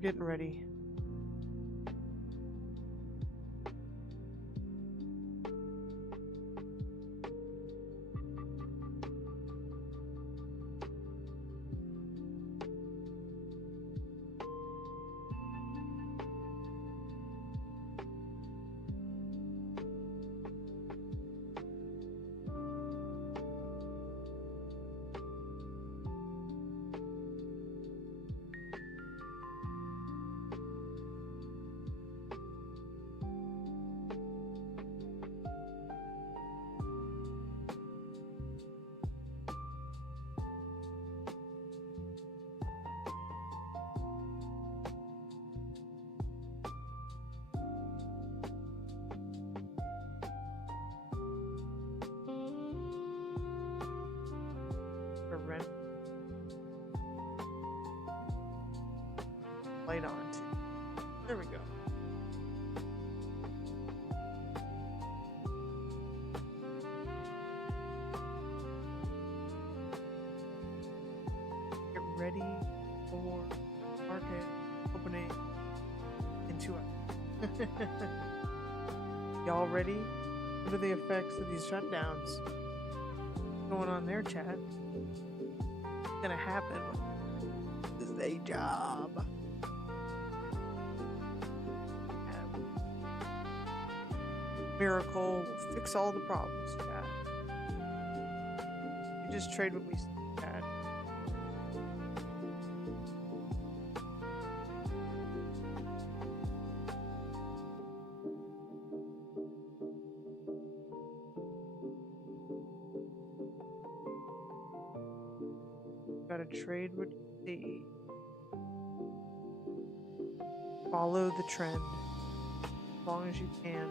getting ready. Rent light on too. There we go. Get ready for market opening in 2 hours. Y'all ready? What are the effects of these shutdowns going on there, chat? What's gonna happen? This is a job. Miracle will fix all the problems, chat. You just trade what we see, chat. Gotta trade what you see. Follow the trend as long as you can.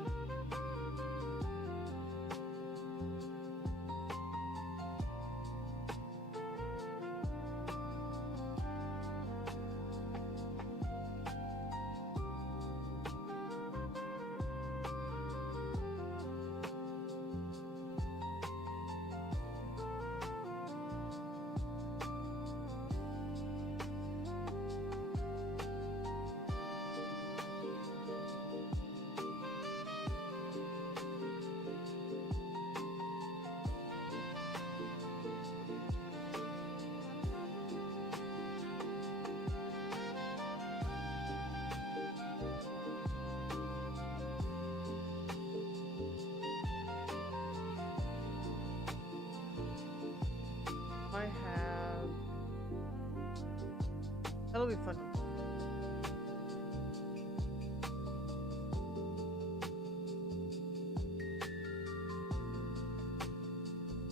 I have. That'll be fun.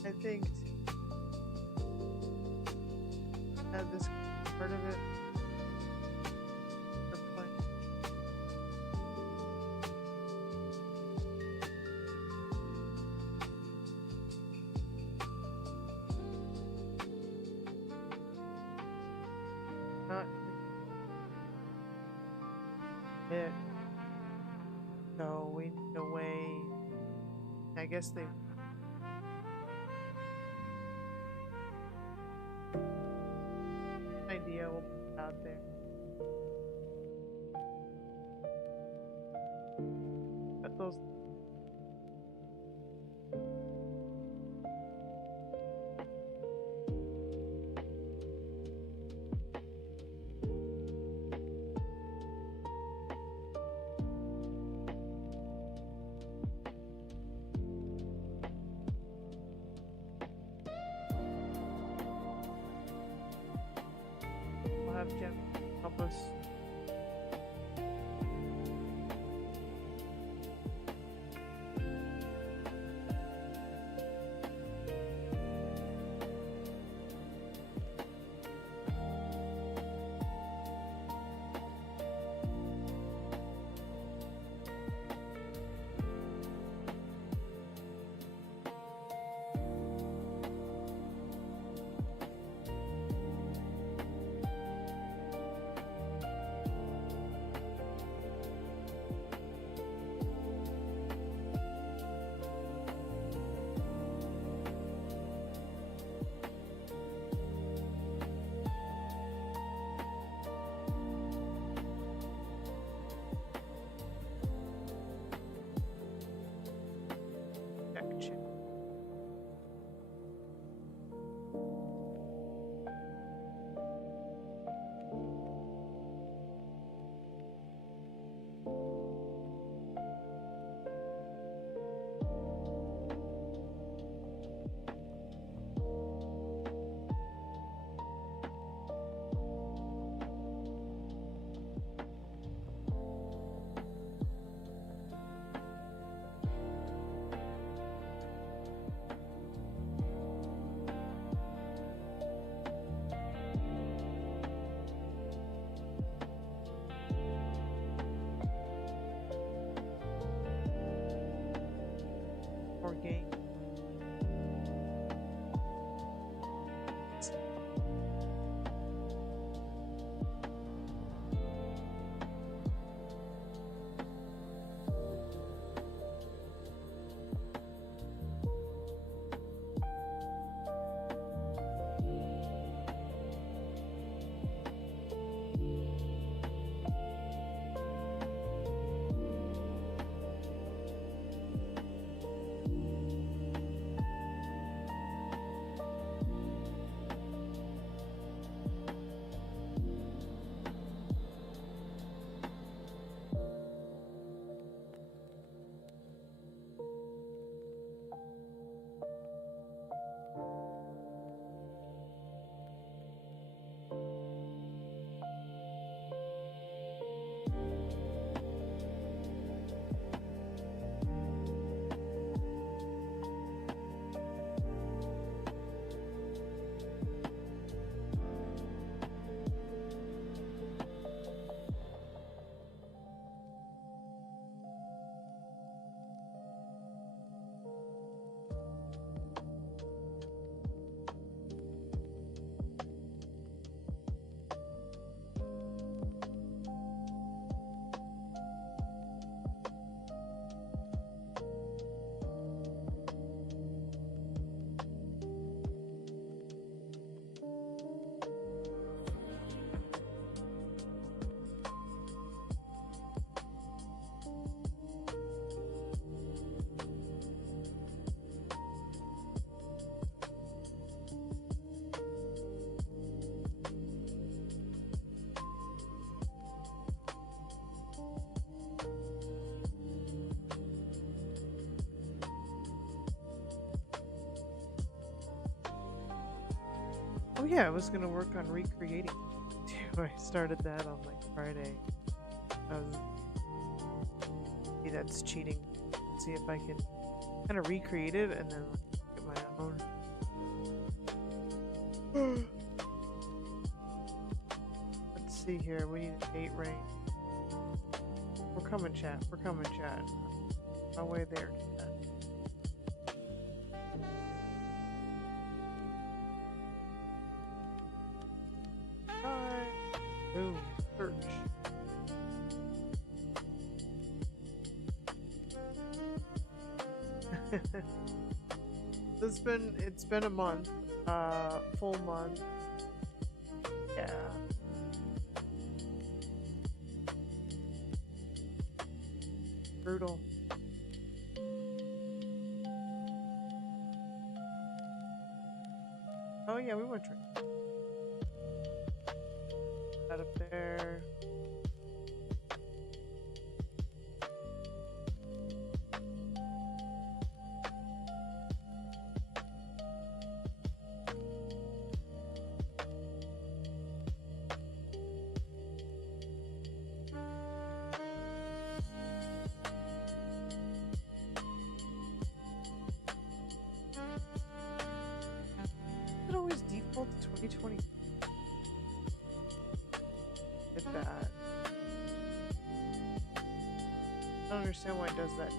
I think to add this part of it. For playing. Not it. So we need a way. I guess they. Idea will put out there. But those. We'll have Jeff help us. Oh yeah, I was gonna work on recreating. I started that on like Friday. See, that's cheating. See if I can kind of recreate it and then get my own. Let's see here. We need a date range. We're coming, chat. We're coming, chat. My way there. Chat. Hi. Boom. Search. It's been a month, full month. Yeah. Brutal. Oh yeah, we went to that up there. It always default to 2020. Get that. I don't understand why it does that.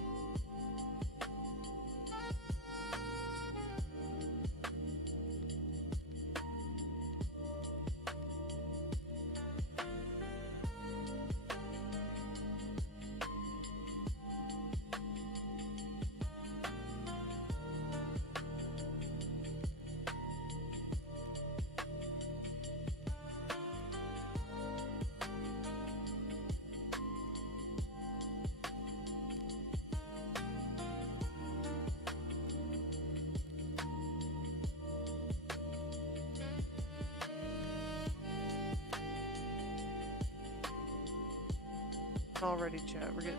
Already, chat. We're getting.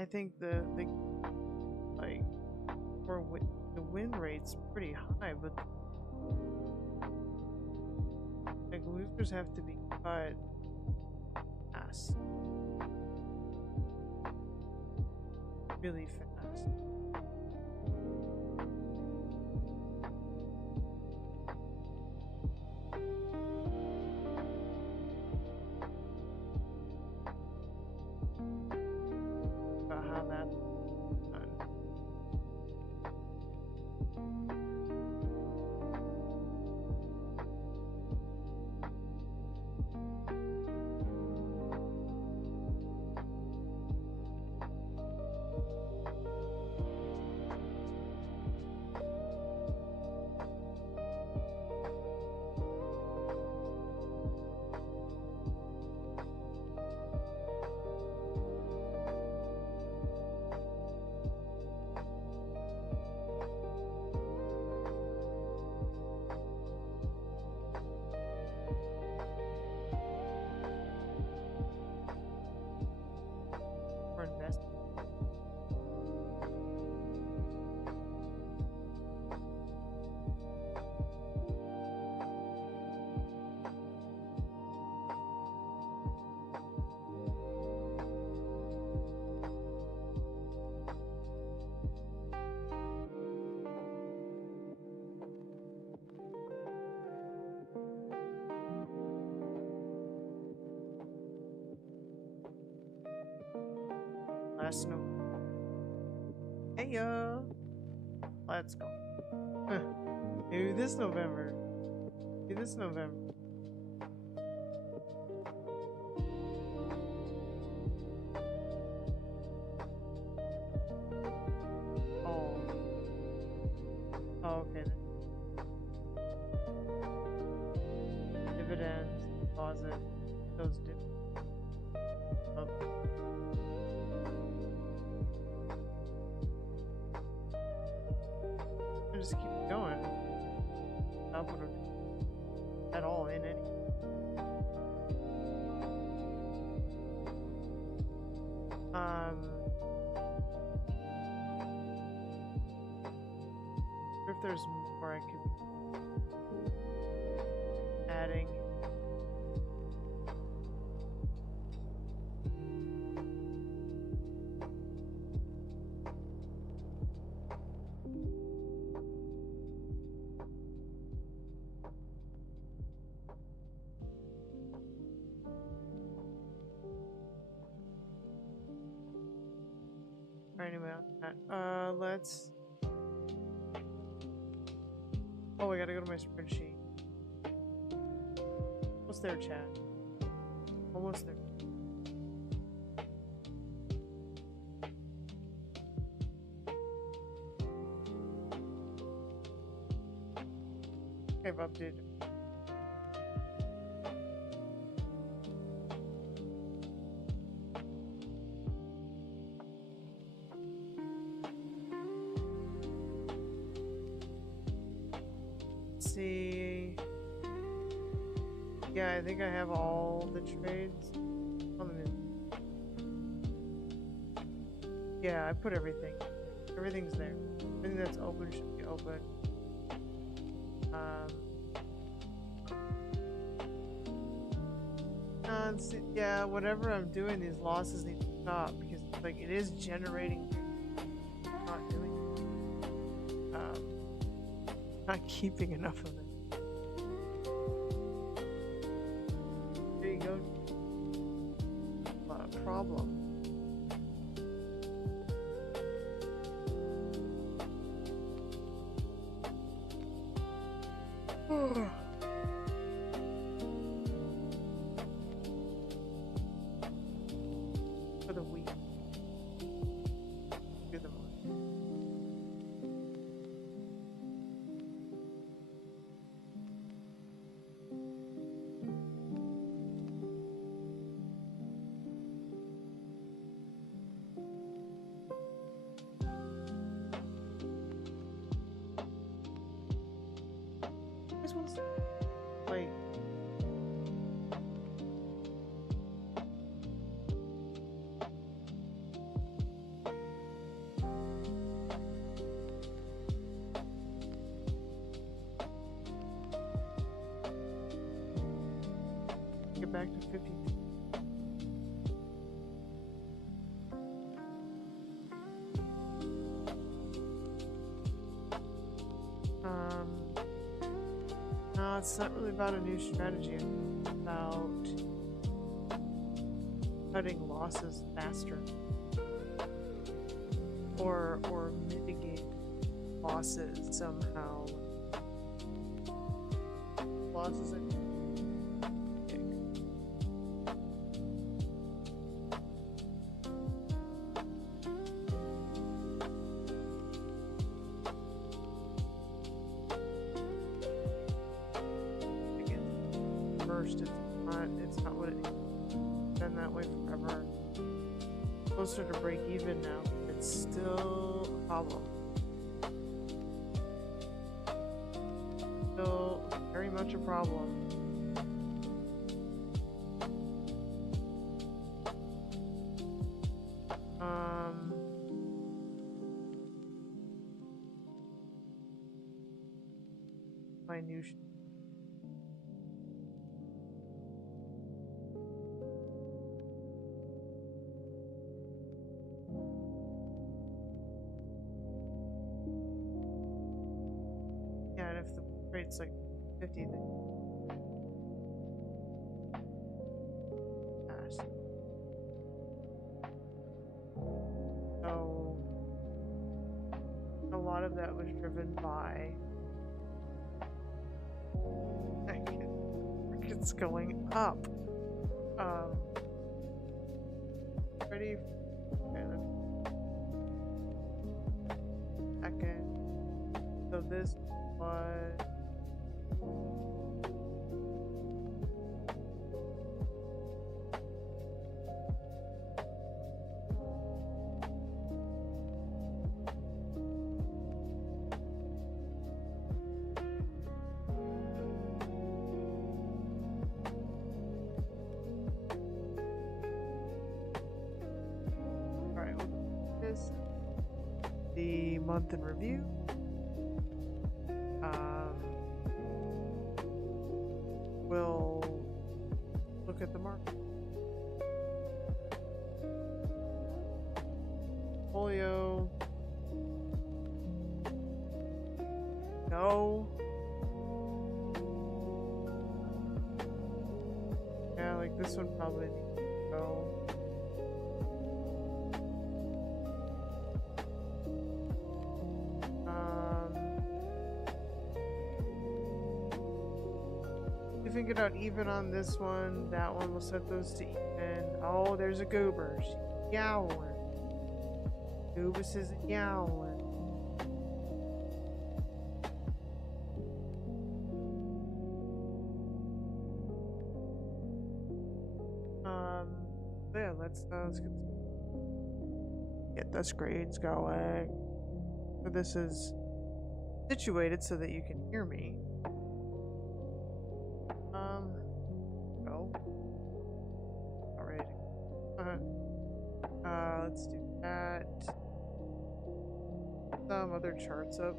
I think the like for the win rate's pretty high, but like losers have to be cut fast, really fast. About how that's done. For investment. Last November. Hey yo, let's go. Maybe this November. Maybe this November. Oh. Oh, Oh, okay. Dividends, deposit, those just keep going. Not put it at all in any. If there's more I could be adding. Anyway, let's. Oh, I gotta go to my spreadsheet. Almost there, chat. Almost there. Okay, I've updated. See, yeah, I think I have all the trades. Yeah, I put everything. Everything's there. Everything that's open should be open. Yeah, whatever I'm doing, these losses need to stop because like it is generating. Not doing it. Not keeping enough of it. There you go. Problem. For the week. Do the month. This one's like get back to 50. No, it's not really about a new strategy. It's about cutting losses faster, or mitigate losses somehow. Losses are it's not what it's been that way forever. Closer to break even now. It's still a problem. Still very much a problem. My new if the rate's like 50, then so a lot of that was driven by markets going up. Ready? Okay, second. So this was. Alright, we'll do this. The month in review. We'll look at the market. Portfolio. No. Yeah, like this one probably needs to go. Even it out even on this one. That one will set those to even. Oh, there's a goober. She's yowling. Goobus is yowling. Yeah, let's get those grades going. So this is situated so that you can hear me. Let's do that. Some other charts up.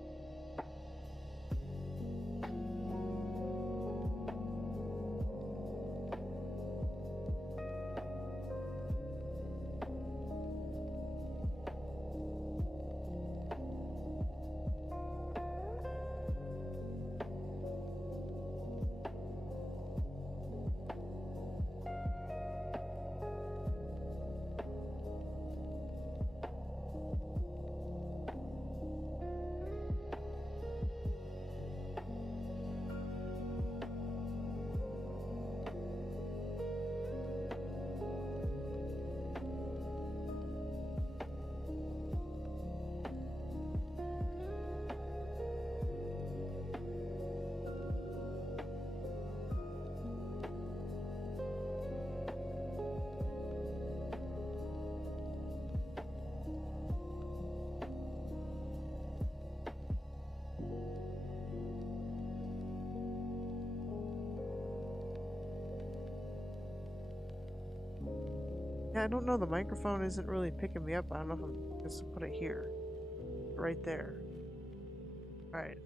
Yeah, I don't know. The microphone isn't really picking me up. I don't know if I'm just put it here. Right there. Alright.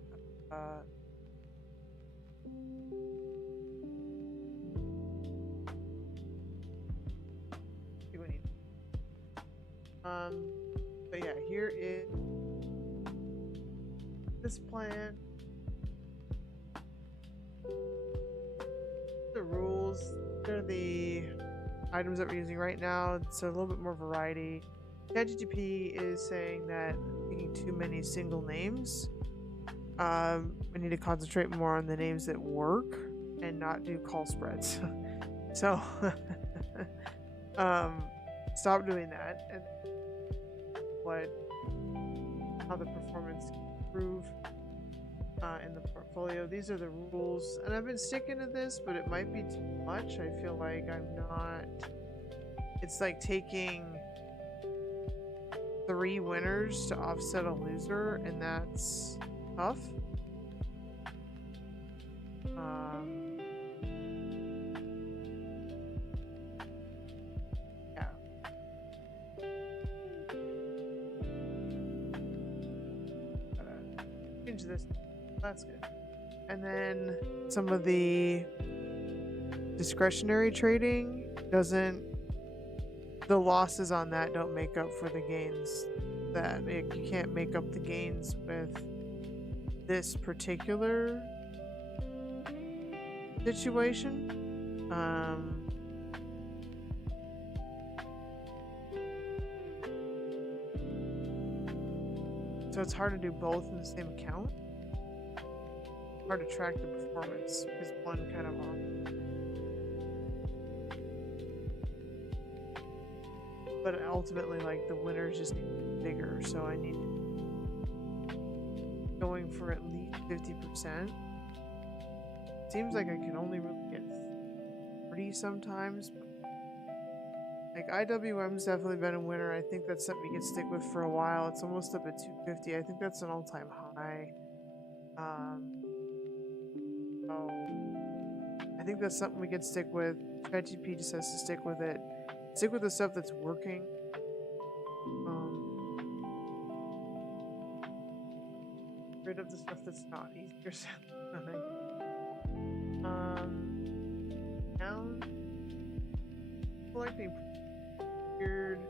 See what we need. But yeah, here is this plan. The rules. They're the items that we're using right now, so a little bit more variety. ChatGPT is saying that picking too many single names. We need to concentrate more on the names that work and not do call spreads. So stop doing that, and how the performance can improve in the portfolio. These are the rules, and I've been sticking to this, but it might be too much. I feel like I'm not. It's like taking 3 winners to offset a loser, and that's tough. Yeah. Change this. That's good. And then some of the discretionary trading doesn't. The losses on that don't make up for the gains. You can't make up the gains with this particular situation. So it's hard to do both in the same account. Hard to track the performance because one kind of but ultimately, like, the winners just need to be bigger, so I need to going for at least 50%. Seems like I can only really get 30 sometimes. But like IWM's definitely been a winner. I think that's something you can stick with for a while. It's almost up at 250. I think that's an all-time high. So I think that's something we can stick with. ChatGPT just has to stick with it. Stick with the stuff that's working. Rid of the stuff that's not easier said than done. Down. Collecting weird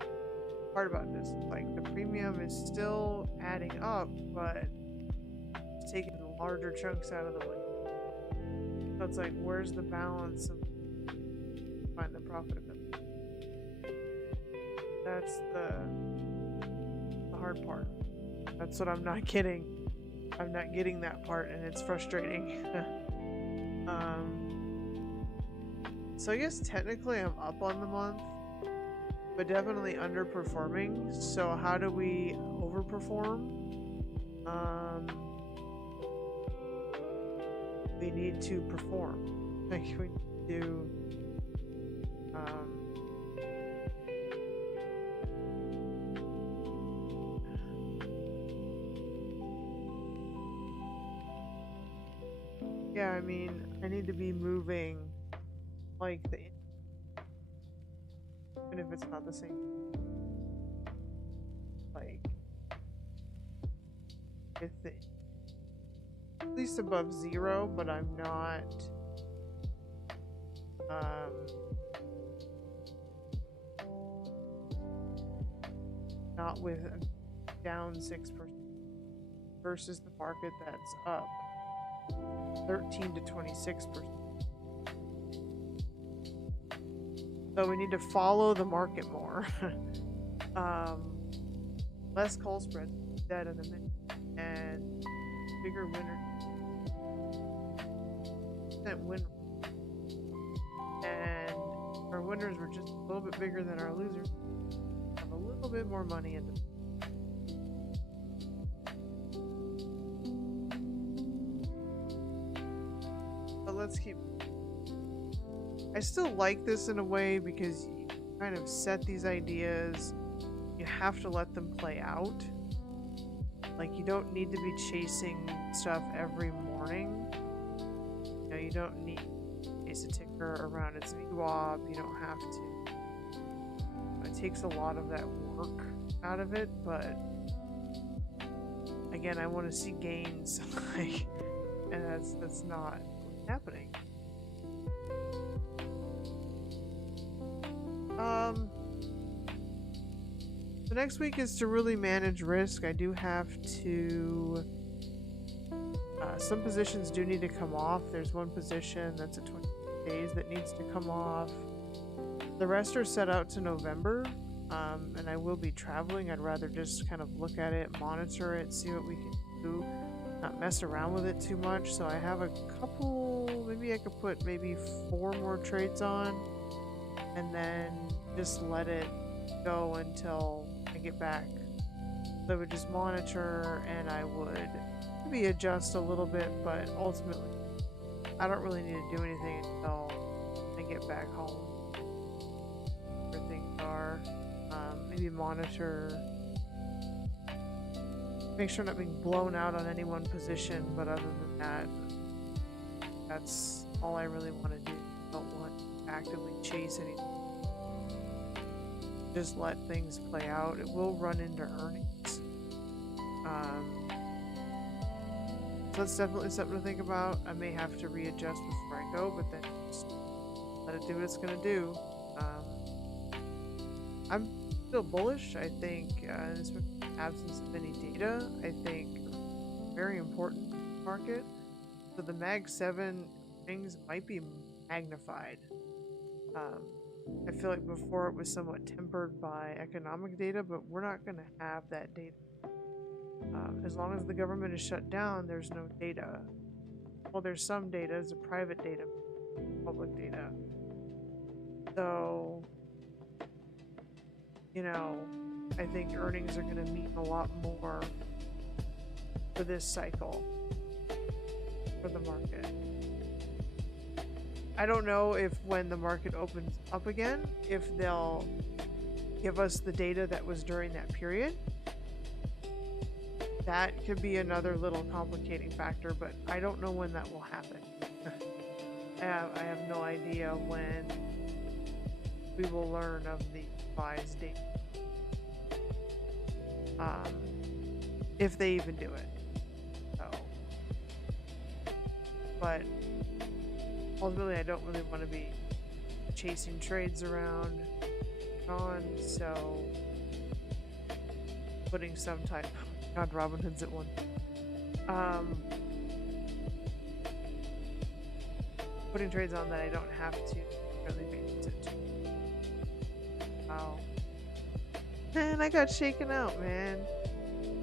part about this, like the premium is still adding up, but it's taking larger chunks out of the way. So it's like, where's the balance of find the profitability? That's the hard part. That's what I'm not getting. I'm not getting that part, and it's frustrating. So I guess technically I'm up on the month, but definitely underperforming. So how do we overperform? We need to perform. Like we need to yeah, I mean, I need to be moving like the, even if it's not the same, like with the at least above 0, but I'm not with down 6% versus the market that's up 13 to 26%. So we need to follow the market more. Less call spread, dead in the minute, and bigger winner. That win, and our winners were just a little bit bigger than our losers. Have a little bit more money in them. But let's keep. I still like this in a way because you kind of set these ideas. You have to let them play out. Like, you don't need to be chasing stuff every morning. You know, you don't need to chase a ticker around its VWAP. You don't have to. It takes a lot of that work out of it, but again, I want to see gains. Like, and that's not happening. The next week is to really manage risk. I do have to some positions do need to come off. There's one position that's at 20 days that needs to come off. The rest are set out to November, and I will be traveling. I'd rather just kind of look at it, monitor it, see what we can do, not mess around with it too much. So I have a couple, maybe I could put maybe 4 more trades on, and then just let it go until I get back. So I would just monitor, and I would maybe adjust a little bit, but ultimately I don't really need to do anything until I get back home. Where things are, maybe monitor, make sure I'm not being blown out on any one position, but other than that, that's all I really want to do. I don't want to actively chase anything. Just let things play out. It will run into earnings. So that's definitely something to think about. I may have to readjust before I go, but then just let it do what it's going to do. I'm still bullish. I think, especially in the absence of any data, I think very important market. So the Mag 7 things might be magnified. I feel like before it was somewhat tempered by economic data, but we're not going to have that data. As long as the government is shut down, there's no data. Well, there's some data, it's a private data, public data. So, you know, I think earnings are going to mean a lot more for this cycle for the market. I don't know if when the market opens up again, if they'll give us the data that was during that period. That could be another little complicating factor, but I don't know when that will happen. I have no idea when we will learn of the revised data. If they even do it. So, but ultimately I don't really want to be chasing trades around on, so putting some type God, Robin Hood's at one. Putting trades on that I don't have to really pay attention to. Wow. Man, I got shaken out, man.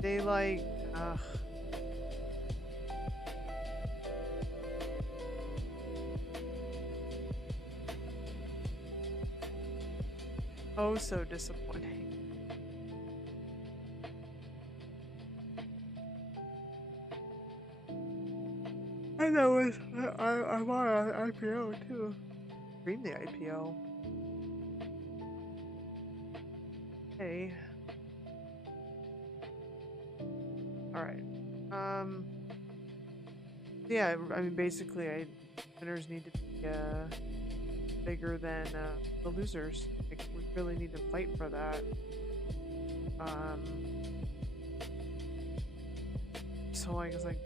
They like, oh, so disappointing. I know it. I want an IPO too. Read the IPO. Hey. Alright. Yeah, I mean, basically, winners need to be bigger than the losers. Like, we really need to fight for that. So I guess like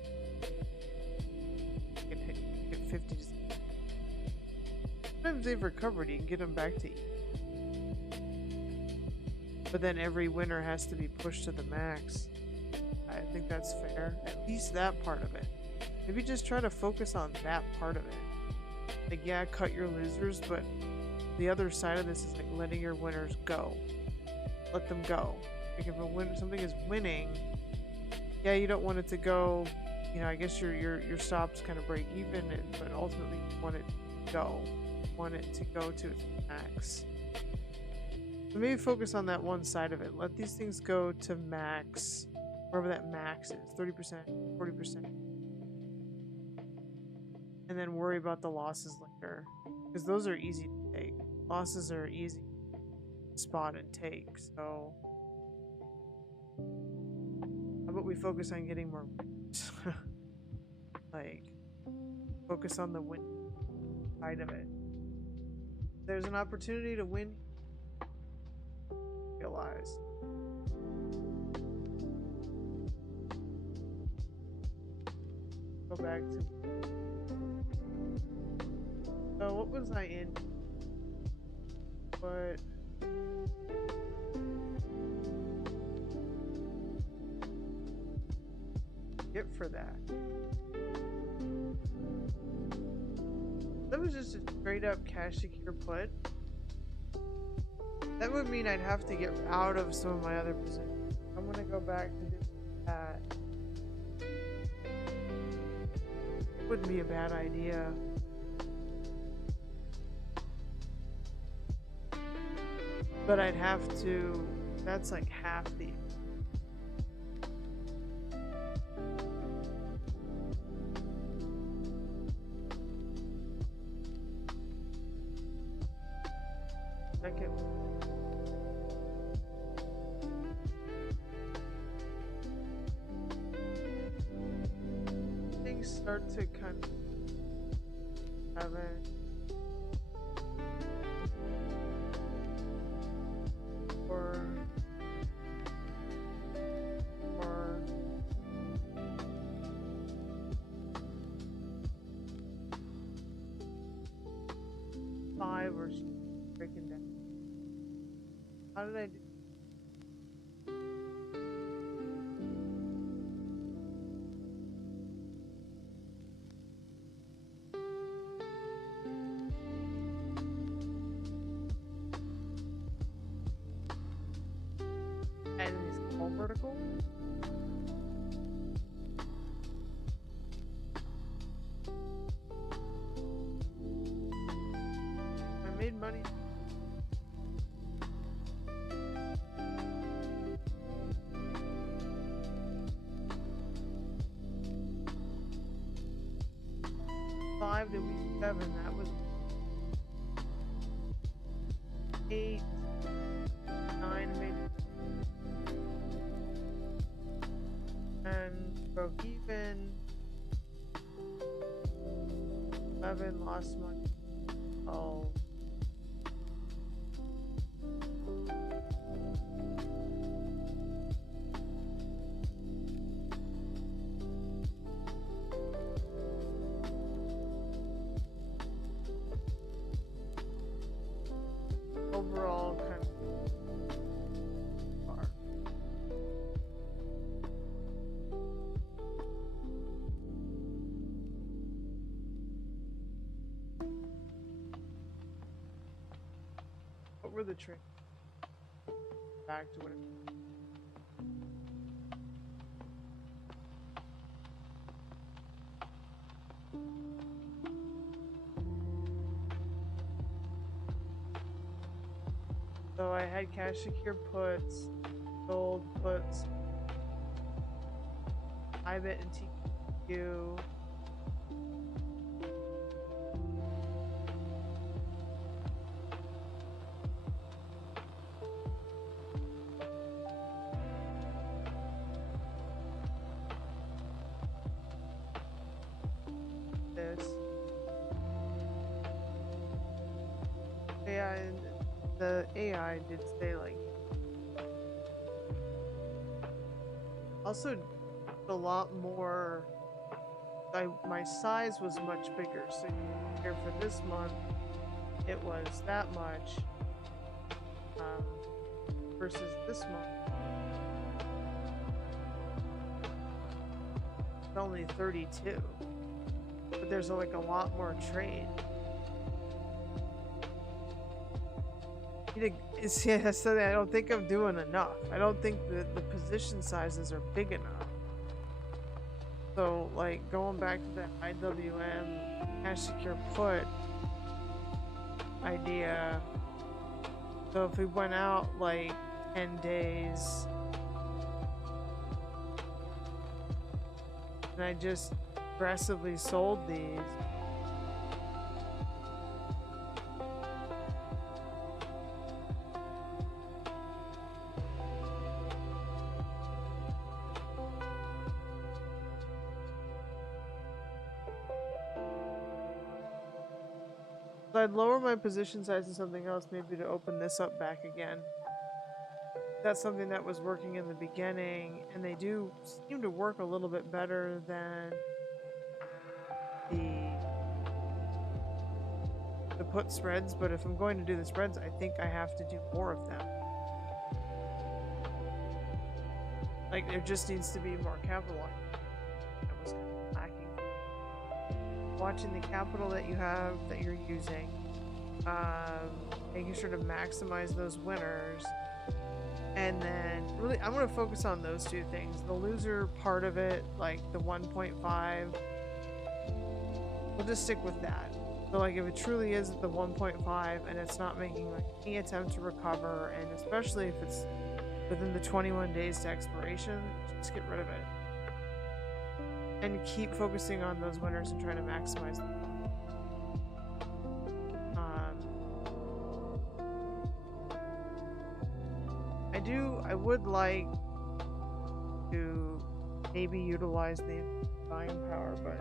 get 50. Sometimes they've recovered. You can get them back to. But then every winner has to be pushed to the max. I think that's fair. At least that part of it. Maybe just try to focus on that part of it. Like, yeah, cut your losers, but the other side of this is like letting your winners go. Let them go. Like if something is winning, yeah, you don't want it to go. You know, I guess your stops kind of break even, but ultimately you want it to go. You want it to go to its max. So maybe focus on that one side of it. Let these things go to max, wherever that max is, 30%, 40%. And then worry about the losses later. Because those are easy to take. Losses are easy to spot and take, so how about we focus on getting more wins? Like, focus on the win side of it. There's an opportunity to win. Realize. Go back to. So what was I in? But get for that. That was just a straight up cash secure put. That would mean I'd have to get out of some of my other positions. I'm gonna go back to do that. Wouldn't be a bad idea. But I'd have to, that's like half the. Second. Things start to kind of have a. Or breaking down. How did I do? And these all vertical. Made money. 5 to week 7, that was 8, 9 maybe. And broke even. 11, lost money. 12. Overall, kind of far. What were the tricks? Back to what it So I had cash secure puts, gold puts, IBIT and TQ. This. Yeah, and the AI did say like also a lot more. My size was much bigger, so here for this month it was that much versus this month it's only 32, but there's like a lot more trade. Yeah, so I don't think I'm doing enough. I don't think the position sizes are big enough. So, like, going back to the IWM cash secure put idea. So if we went out like 10 days and I just aggressively sold these, so I'd lower my position size to something else, maybe to open this up back again. That's something that was working in the beginning, and they do seem to work a little bit better than the put spreads, but if I'm going to do the spreads, I think I have to do more of them. Like, there just needs to be more capital. That was kind of lacking. Watching the capital that you have, that you're using, making sure to maximize those winners, and then really I'm going to focus on those two things. The loser part of it, like the 1.5, we'll just stick with that. So like if it truly is the 1.5 and it's not making like any attempt to recover, and especially if it's within the 21 days to expiration, just get rid of it. And keep focusing on those winners and trying to maximize them. I would like to maybe utilize the buying power, but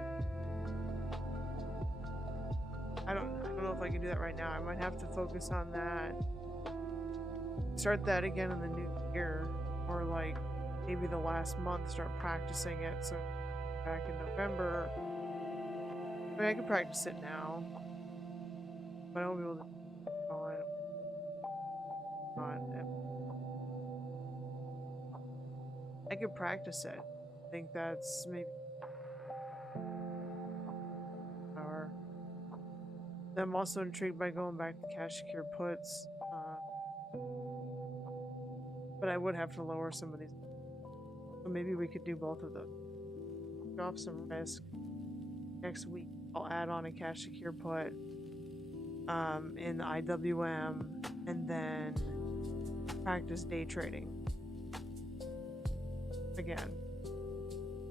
I don't know if I can do that right now. I might have to focus on that. Start that again in the new year, or like maybe the last month start practicing it. So back in November, I mean, I can practice it now, but I won't be able to I could practice it. I think that's maybe power. I'm also intrigued by going back to cash secure puts, but I would have to lower some of these. So maybe we could do both of those. Take off some risk. Next week, I'll add on a cash secure put in the IWM, and then practice day trading. Again,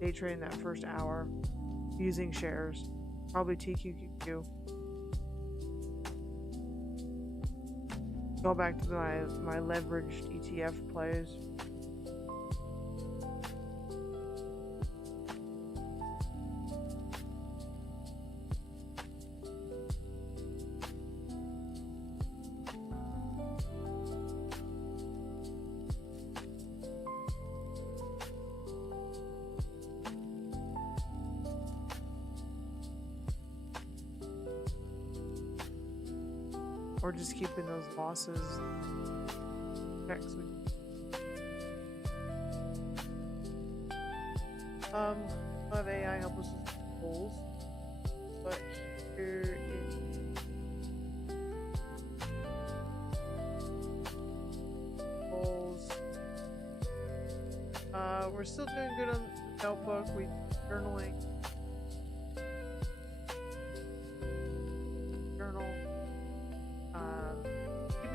day trading that first hour using shares, Probably TQQQ. Go back to my leveraged ETF plays. Or just keeping those losses next week. We'll have AI help us with goals, but here is goals. We're still doing good on the notebook. We journaling.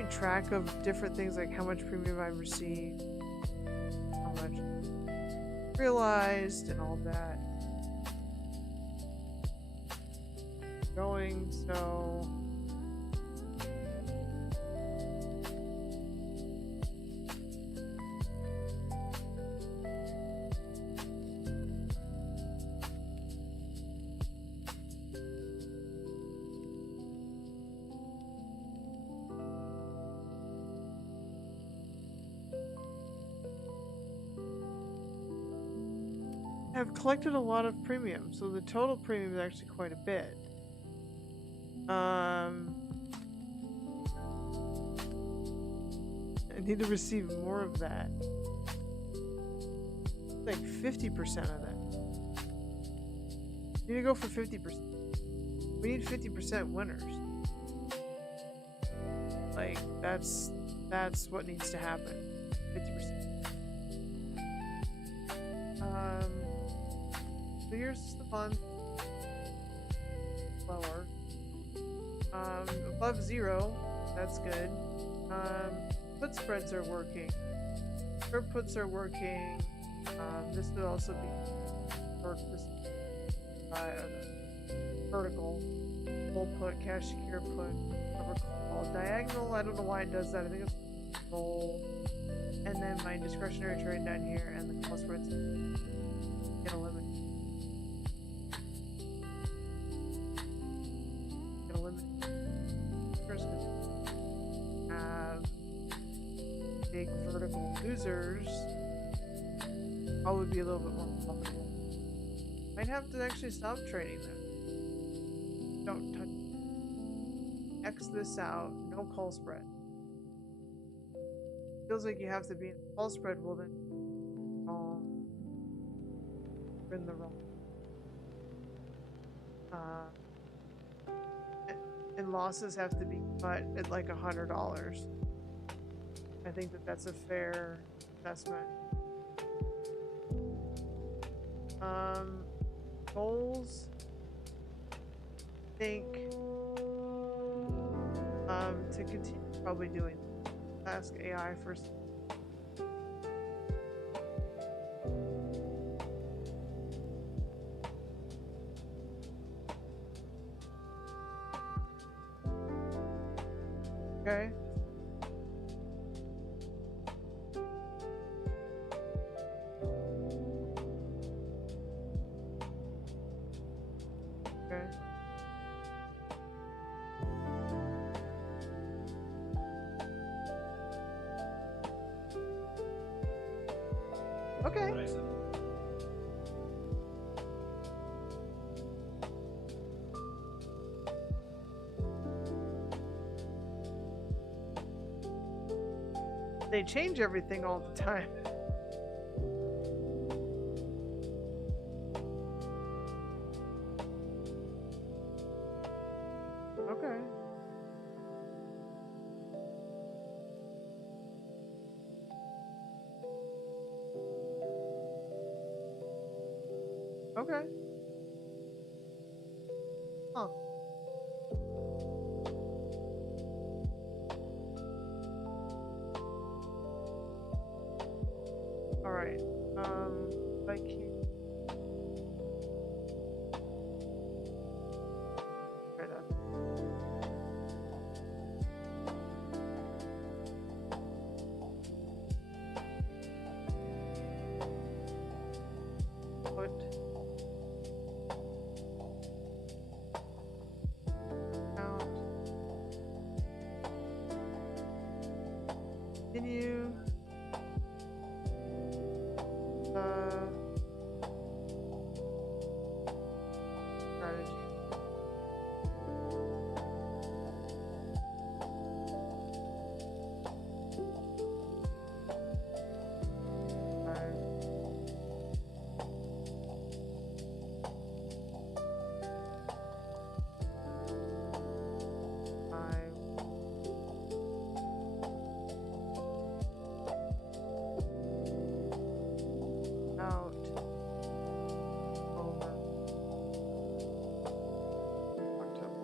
Track of different things like how much premium I've received, how much realized, and all that. Going, so I've collected a lot of premium, so the total premium is actually quite a bit. I need to receive more of that. Like 50% of that. We need to go for 50%. We need 50% winners. Like, that's what needs to happen. 50%. So here's the month. Lower. Above 0. That's good. Put spreads are working. Her puts are working. This would also be vertical. Full put, cash secure put, cover call. Diagonal, I don't know why it does that. I think it's roll. And then my discretionary trade down here and the call spreads get eliminated. Big vertical losers, probably be a little bit more profitable. Might have to actually stop trading them. Don't touch. X this out. No call spread. Feels like you have to be in the call spread. Well then, we're in the wrong. And losses have to be cut at like $100. I think that's a fair assessment. Goals. I think to continue probably doing ask AI first. Okay. Okay. They change everything all the time. Okay. Okay. Huh. All right. I can't. review. Strategy. Out over October.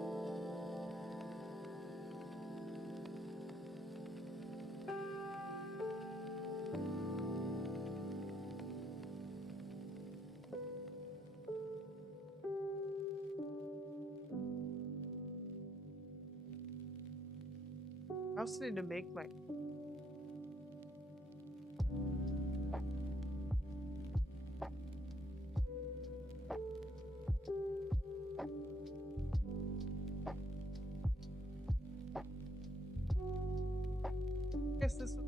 I also need to make my guess this was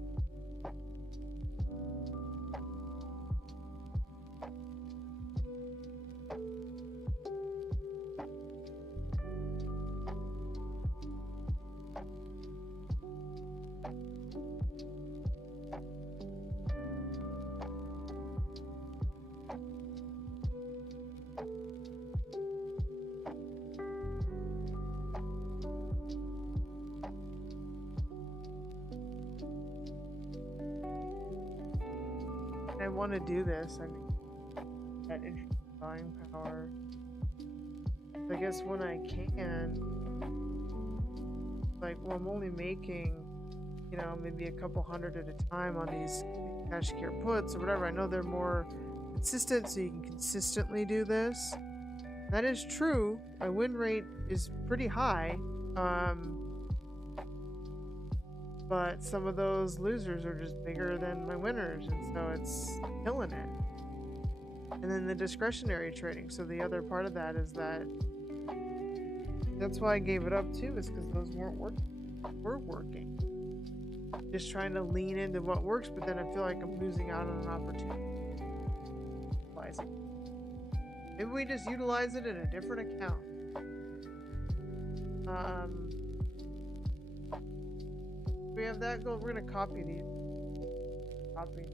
I want to do this. I need that interesting buying power. I guess when I can, like, well, I'm only making, you know, maybe a couple hundred at a time on these cash care puts or whatever. I know they're more consistent, so you can consistently do this. That is true. My win rate is pretty high. But some of those losers are just bigger than my winners, and so it's killing it. And then the discretionary trading. So the other part of that is that's why I gave it up too, is because those weren't working. Just trying to lean into what works, but then I feel like I'm losing out on an opportunity. Maybe we just utilize it in a different account. We have that goal. We're gonna copy these. Copy.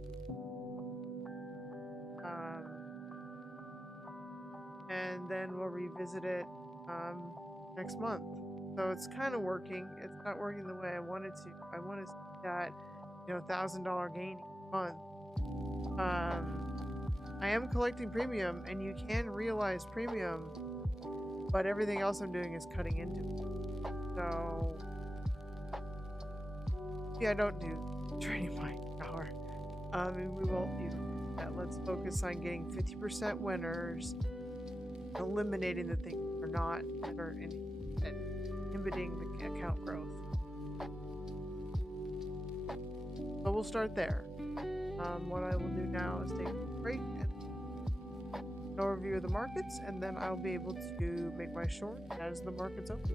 And then we'll revisit it next month. So it's kind of working. It's not working the way I wanted to. I want to see that, you know, $1,000 gain each month. I am collecting premium, and you can realize premium, but everything else I'm doing is cutting into it. So yeah, I don't do trading my power. And we won't do that. Let's focus on getting 50% winners, eliminating the things that are inhibiting the account growth. So we'll start there. What I will do now is take a break and an overview of the markets, and then I'll be able to make my short as the markets open.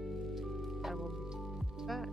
I will do that.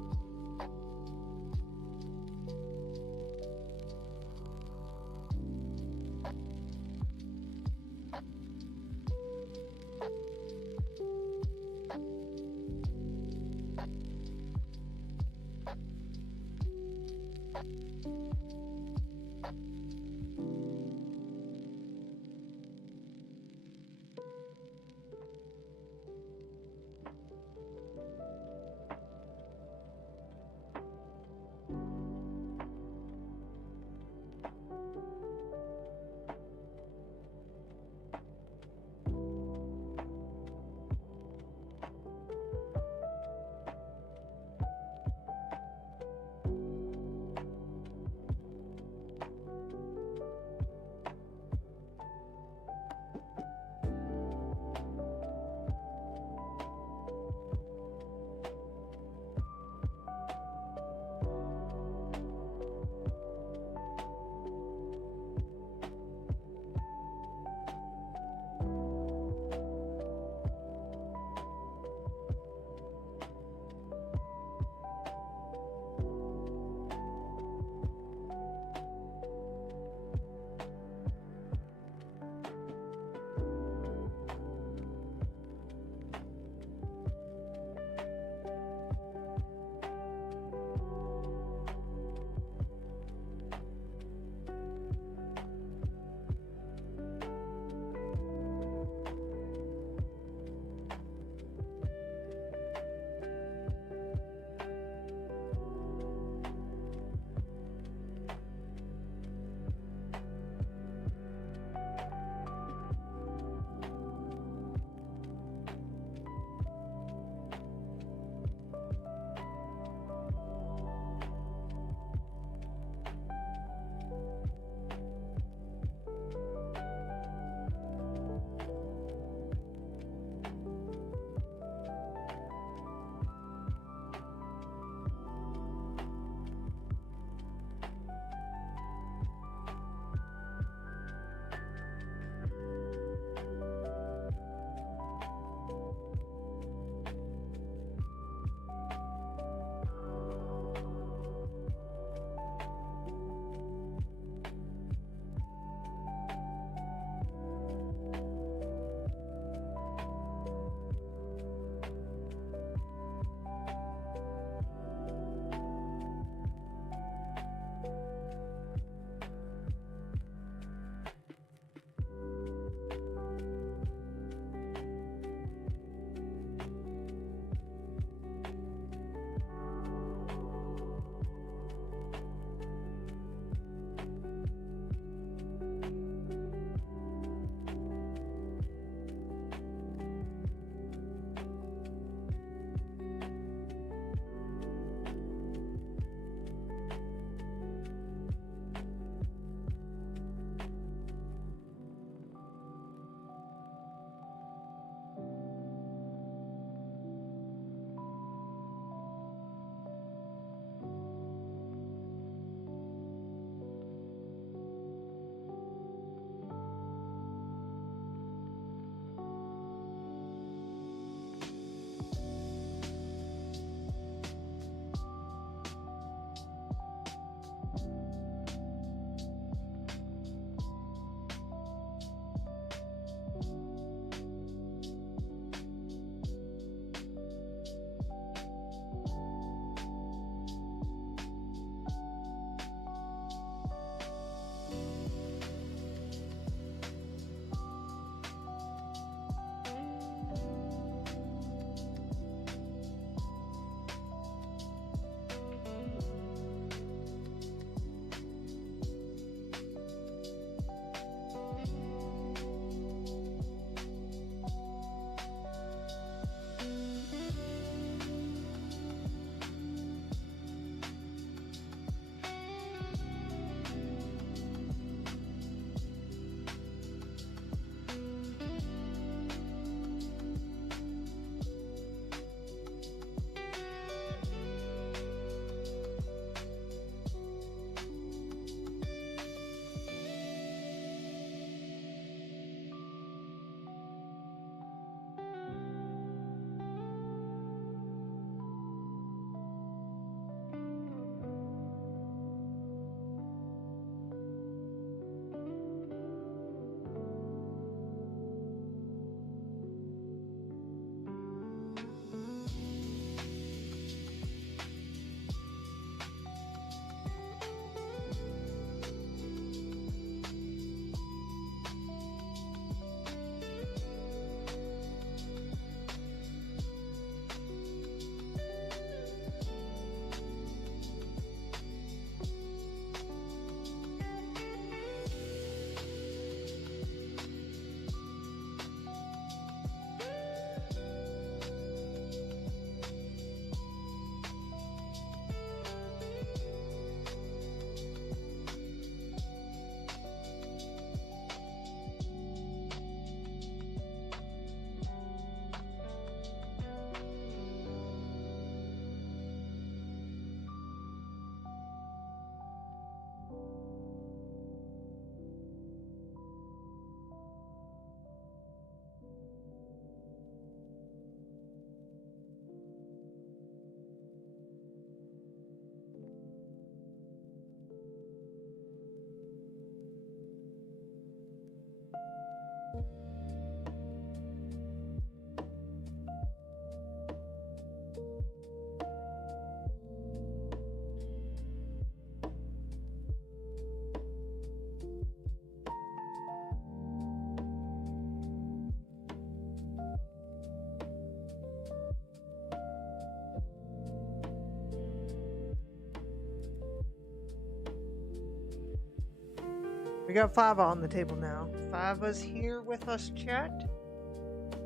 We got Fava on the table now. Fava's here with us, chat.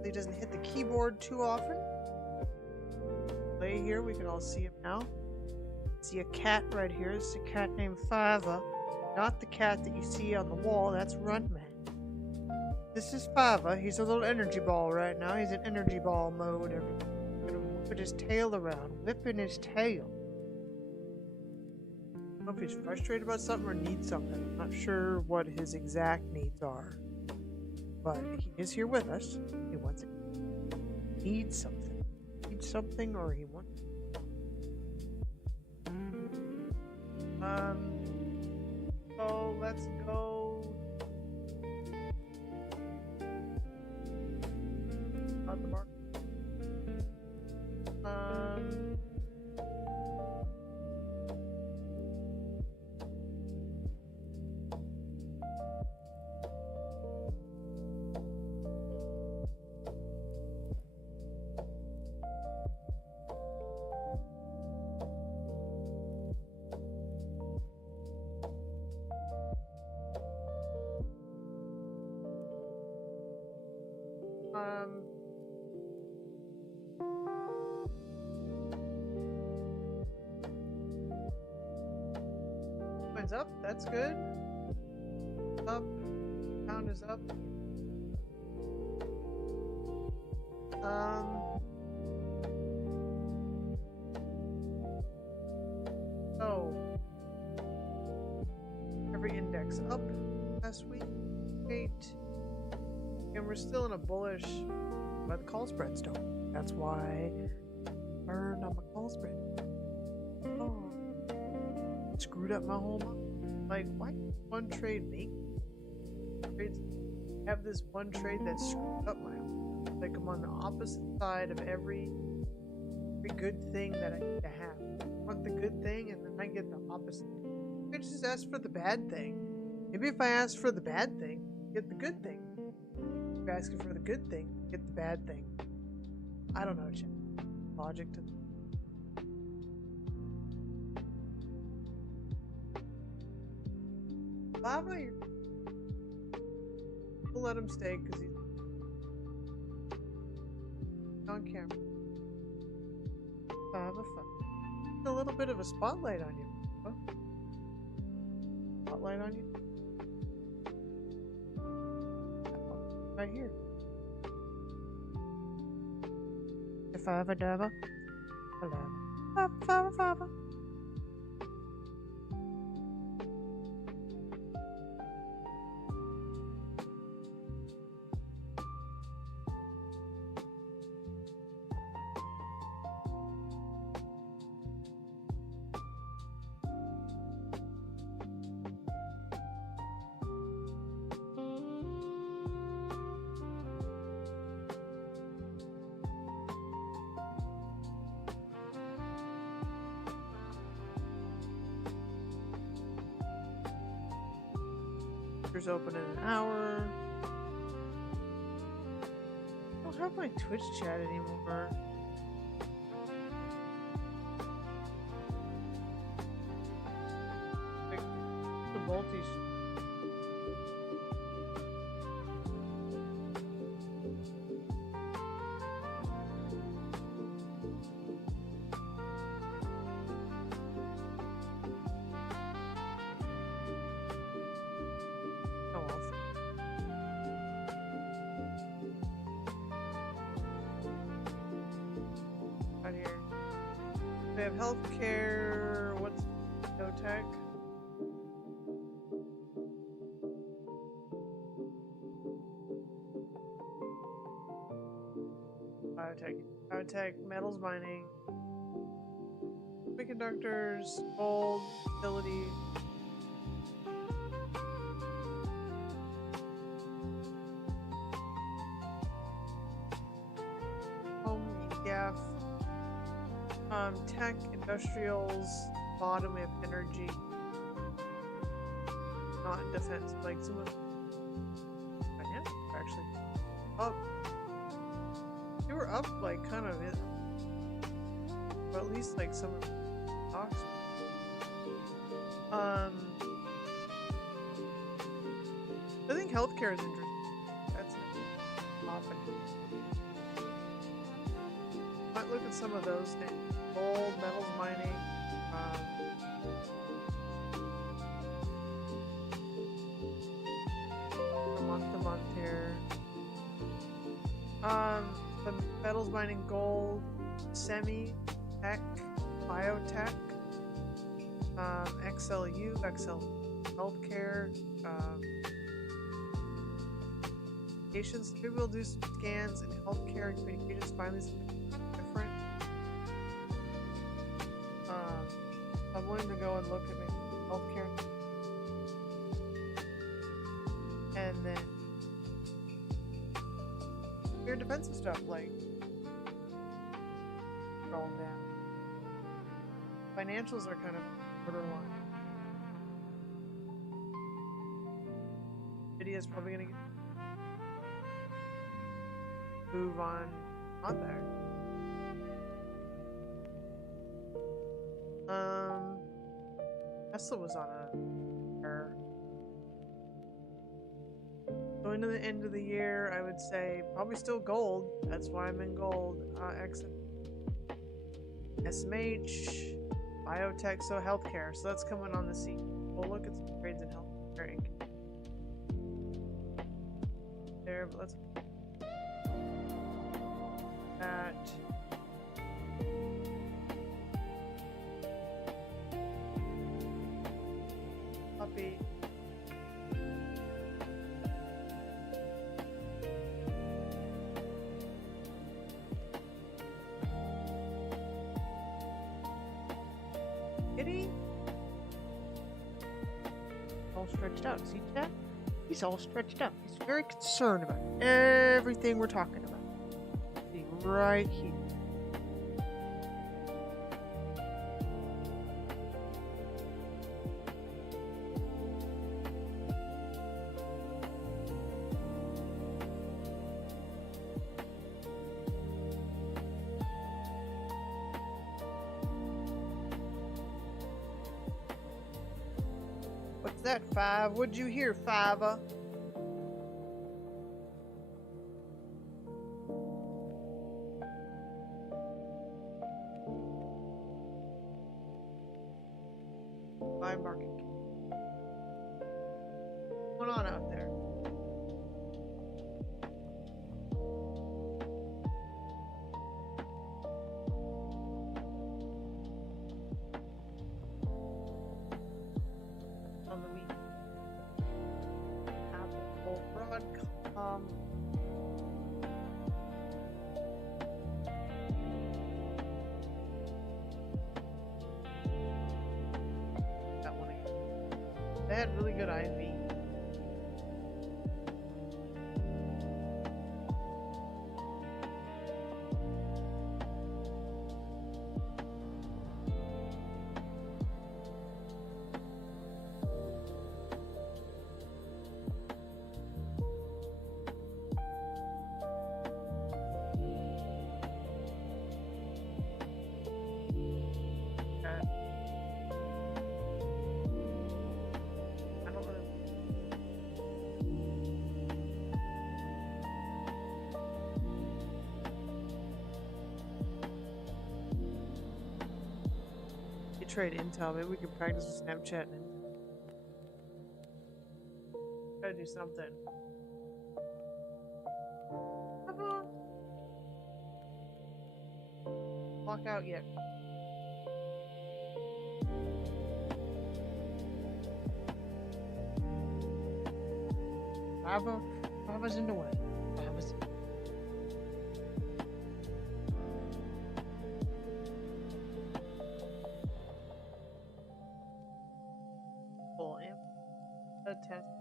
He doesn't hit the keyboard too often. Lay here, we can all see him now. See a cat right here. It's a cat named Fava. Not the cat that you see on the wall, that's Runtman. This is Fava. He's a little energy ball right now. He's in energy ball mode. Gonna whip his tail around. Whipping his tail. I don't know if he's frustrated about something or needs something. I'm not sure what his exact needs are. But he is here with us. He wants it. Needs something. Needs something or he wants it. So let's go. Not the mark. Mine's up, that's good. Up, pound is up. Oh. Every index up last week. 8. And we're still in a bullish, but the call spreads don't. That's why burn on my call spread. Oh, screwed up my whole month. Like, why one trade make trades? Have this one trade that screwed up my whole month. Like I'm on the opposite side of every good thing that I need to have. I want the good thing, and then I get the opposite. I just ask for the bad thing. Maybe if I ask for the bad thing, get the good thing. If asking for the good thing, get the bad thing. I don't know, chat. Logic to Lava, we'll let him stay because he's on camera. Fava. A little bit of a spotlight on you. Huh? Spotlight on you? Right here. Fava Dava. Fava. Open in an hour. I don't have my Twitch chat anymore. Like, the multi. We have healthcare. What's no tech? Biotech, metals mining, semiconductors, gold, utility. Home, ETF. Tech, industrials, bottom we have energy, not defense, like some of finance actually up. They were up like kind of in, but at least like some of the stocks. healthcare is interesting. That's often. Might look at some of those things. Gold, metals mining. Month to month here. The metals mining, gold, semi, tech, biotech, XLU, healthcare, communications. Maybe we'll do some scans in healthcare and communications. Finally, something different. I'm willing to go and look at maybe healthcare, and then your defensive stuff like rolling down. Financials are kind of borderline. Nvidia's probably gonna move on there. Tesla was on a error. Going to the end of the year, I would say probably still gold. That's why I'm in gold. SMH, biotech, so healthcare. So that's coming on the scene. We'll look at some trades in healthcare Inc. There, but let's that. Puppy. Kitty? All stretched out. See that? He's all stretched out. He's very concerned about everything we're talking about. See, right here. What's that, Five? What'd you hear, Fiver? Buy market. What's going on out there? On the week. Apple, Broadcom. That one again. They had really good IV. I don't really. You trade Intel, maybe we can practice with Snapchat and gotta do something. Lock out yet. Baba's in the way. Baba's in. Full amp. A test.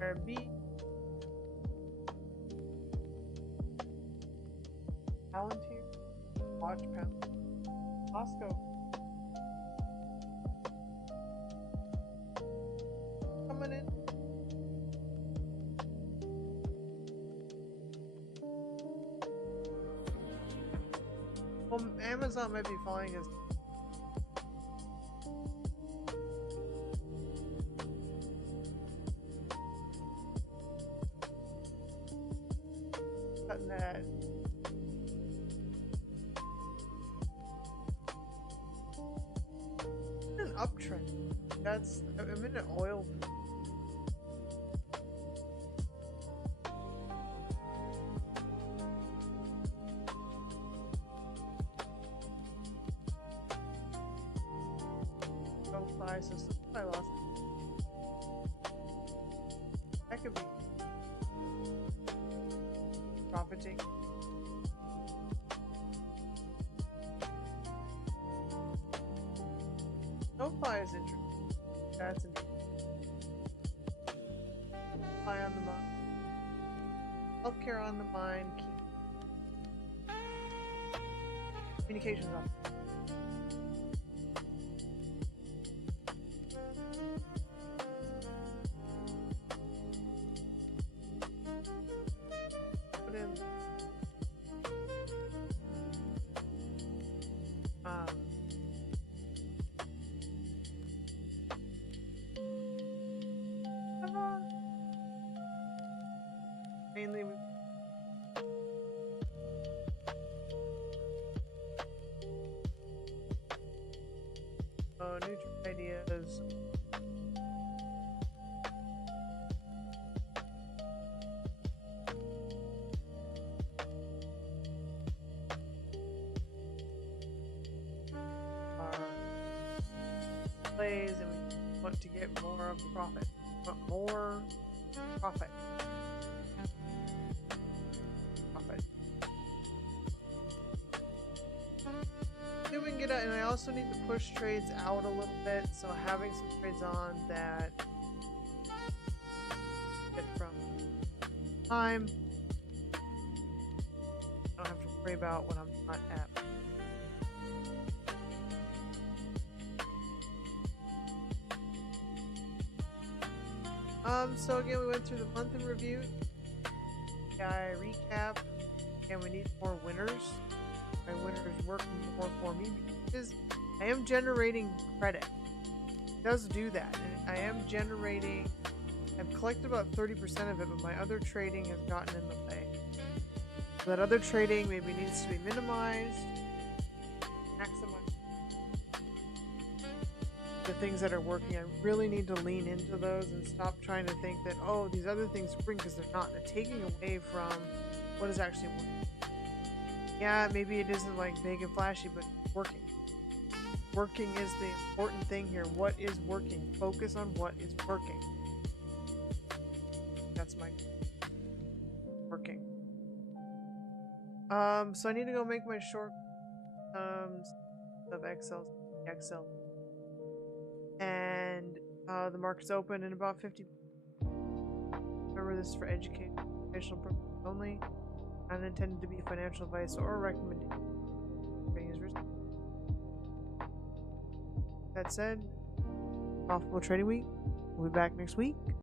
RB. Palantir. Watch Pound. Costco. Coming in. Well, Amazon might be following us. cutting that. An uptrend. I'm in an oil. Supply, so supply lost. That could be profiting. Supply is interesting. That's interesting. Supply on the mine. Healthcare on the mine. Keep communications on. Put in. Mainly neutral ideas. Plays, and we want to get more of the profit. Want more profit. See if we can get out, and I also need to push trades out a little bit, so having some trades on that get from time. I don't have to worry about when I'm not at. So again, we went through the month in review. I recap, and we need more winners. My winners work more for me because I am generating credit. It does do that, and I am generating. I've collected about 30% of it, but my other trading has gotten in the way. So that other trading maybe needs to be minimized, maximize the things that are working. I really need to lean into those and stop trying to think that, oh, these other things bring, because they're not. They're taking away from what is actually working. Yeah, maybe it isn't like big and flashy, but working. Working is the important thing here. What is working? Focus on what is working. That's my working. So I need to go make my short of Excel. And the market's open in about 50. Remember, this is for educational purposes only. Not intended to be financial advice or recommendation. That said, profitable trading week. We'll be back next week.